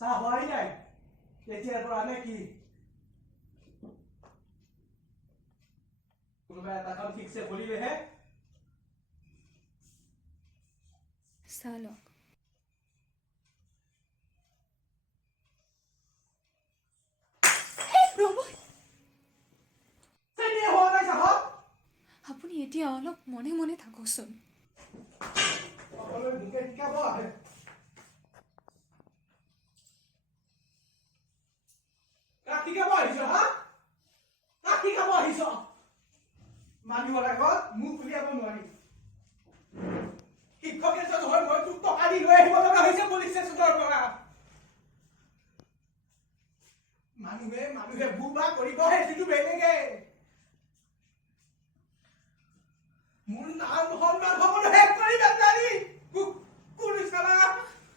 চাহ হোৱাই নাই এতিয়াৰ পৰা নে কি কোনোবা এটা কাম ঠিকছে কৰিলেহে চাহ লওক আপুনি এতিয়া অলপ মনে মনে থাককচোন মানুহৰ আগত মুখ উলিয়াব নোৱাৰি শিক্ষক এজন হৈ মই তোক টকা দি লৈ আহিব লগা হৈছে পুলিচ ষ্টেচনৰ পৰা মানুহে বুবা কৰিবহে যিটো বেলেগে মোৰ নাম সন্মান সকলো শেষ কৰি বেটাৰী পুলিচ কালা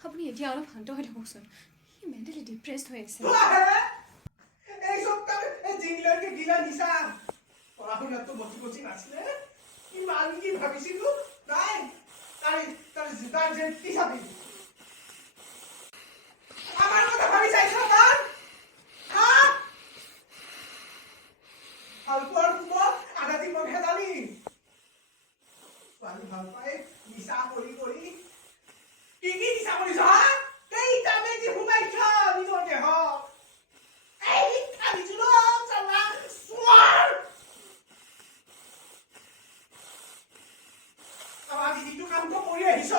আপুনি এতিয়া অলপ শান্ত হৈ থাককচোন সি মেণ্টেলি ডিপ্ৰেছড হৈ আছে এই সব তাৰ জিংলৈকে গিলা নিচা পঢ়া শুনাতো বচি নাছিলে ইমান কি ভাবিছিলো নাই তাৰ জোতাৰ যে কি চাবি আমাৰ কথা ভাবি চাইছ তাৰ ভাল পোৱাৰ কোবত আধা জীৱন হেদালি ছোৱালী ভাল পাই নিচা কৰি কি নিচা কৰিছ হা কেইটা বেজি সোমাইছ নিজৰ দেহত এই খাবিছো চালা সোৱাৰ আমাৰ যিটো কামটো কৰি আহিছ